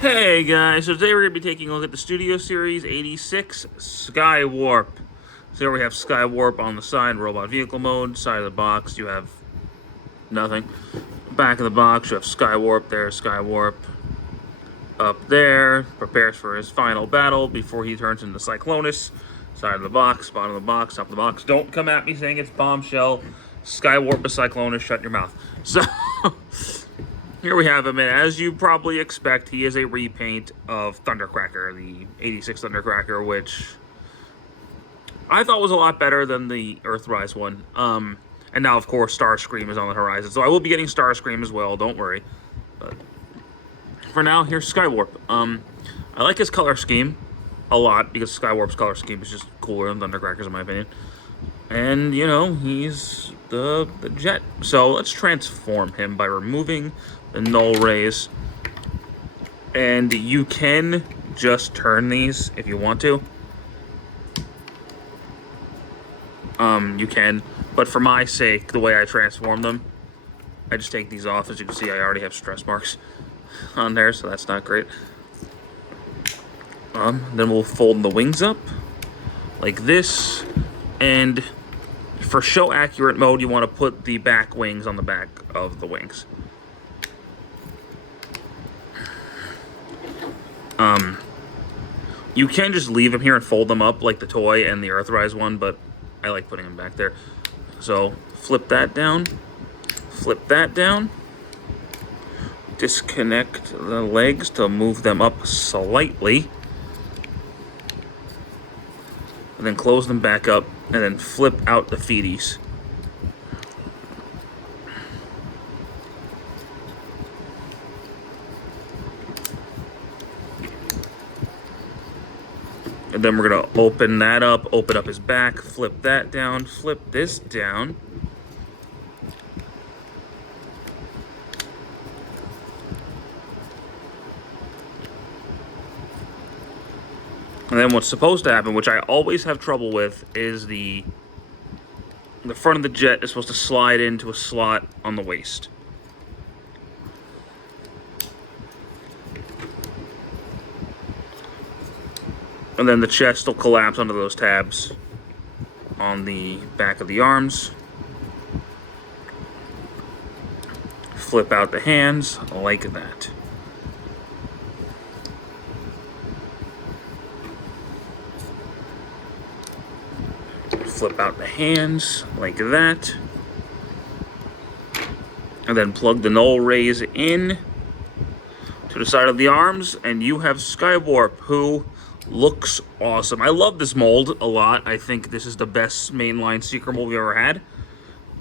Hey guys, so today we're going to be taking a look at the Studio Series 86 Skywarp. So here we have Skywarp on the side, robot vehicle mode. Side of the box, you have nothing. Back of the box, you have Skywarp. There's Skywarp. Up there, prepares for his final battle before he turns into Cyclonus. Side of the box, bottom of the box, top of the box. Don't come at me saying it's Bombshell. Skywarp is Cyclonus, shut your mouth. So... here we have him, and as you probably expect, he is a repaint of Thundercracker, the 86 Thundercracker, which I thought was a lot better than the Earthrise one. And now, of course, Starscream is on the horizon, so I will be getting Starscream as well, don't worry. But for now, here's Skywarp. I like his color scheme a lot, because Skywarp's color scheme is just cooler than Thundercracker's, in my opinion. And, you know, he's the jet. So let's transform him by removing the null rays. And you can just turn these if you want to. You can. But for my sake, the way I transform them, I just take these off. As you can see, I already have stress marks on there, so that's not great. Then we'll fold the wings up like this. And for show accurate mode, you want to put the back wings on the back of the wings. You can just leave them here and fold them up like the toy and the Earthrise one, but I like putting them back there. So flip that down, disconnect the legs to move them up slightly, and then close them back up, and then flip out the feeties. And then we're gonna open that up, open up his back, flip that down, flip this down. And then what's supposed to happen, which I always have trouble with, is the front of the jet is supposed to slide into a slot on the waist. And then the chest will collapse under those tabs on the back of the arms. Flip out the hands like that. Flip out the hands like that. And then plug the null rays in to the side of the arms, and you have Skywarp, who looks awesome. I love this mold a lot. I think this is the best mainline Seeker mold we've ever had.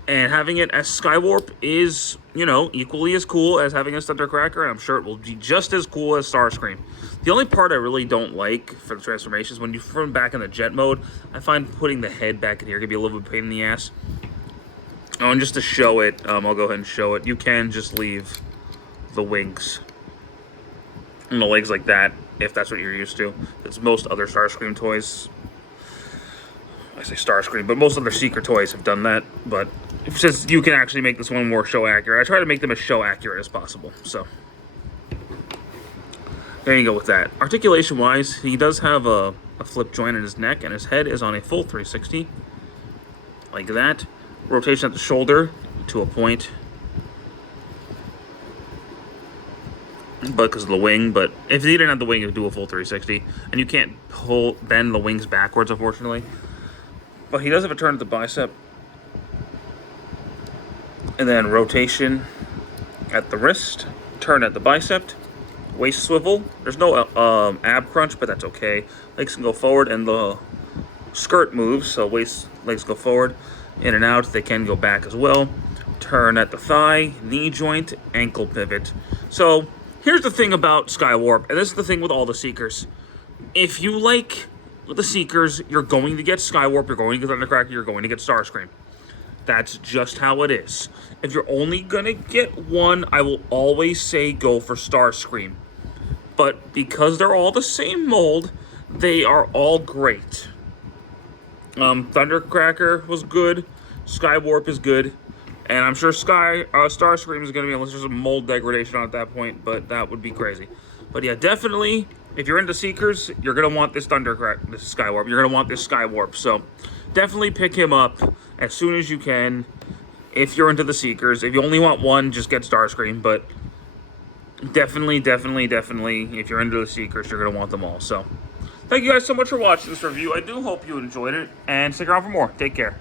And having it as Skywarp is, you know, equally as cool as having a Thundercracker, and I'm sure it will be just as cool as Starscream. The only part I really don't like for the transformations, when you put them back in the jet mode, I find putting the head back in here can be a little bit pain in the ass. Oh, and just to show it, I'll go ahead and show it. You can just leave the wings and the legs like that, if that's what you're used to. It's most other Starscream toys. I say Starscream, but most other Seeker toys have done that. But since you can actually make this one more show accurate, I try to make them as show accurate as possible. So there you go with that. Articulation wise, he does have a flip joint in his neck, and his head is on a full 360 like that. Rotation at the shoulder to a point, but because of the wing. But if you didn't have the wing, it would do a full 360, and you can't bend the wings backwards, unfortunately. But he does have a turn at the bicep, and then rotation at the wrist, turn at the bicep, waist swivel. There's no ab crunch, but that's okay. Legs can go forward, and the skirt moves, so legs go forward, in and out. They can go back as well. Turn at the thigh, knee joint, ankle pivot. So here's the thing about Skywarp, and this is the thing with all the Seekers. If you like the Seekers, you're going to get Skywarp, you're going to get Thundercracker, you're going to get Starscream. That's just how it is. If you're only gonna get one, I will always say go for Starscream. But because they're all the same mold, they are all great. Thundercracker was good, Skywarp is good, And I'm sure Starscream is going to be, unless there's some mold degradation at that point, but that would be crazy. But yeah, definitely, if you're into Seekers, you're going to want this this Skywarp. You're going to want this Skywarp. So definitely pick him up as soon as you can if you're into the Seekers. If you only want one, just get Starscream. But definitely, if you're into the Seekers, you're going to want them all. So thank you guys so much for watching this review. I do hope you enjoyed it. And stick around for more. Take care.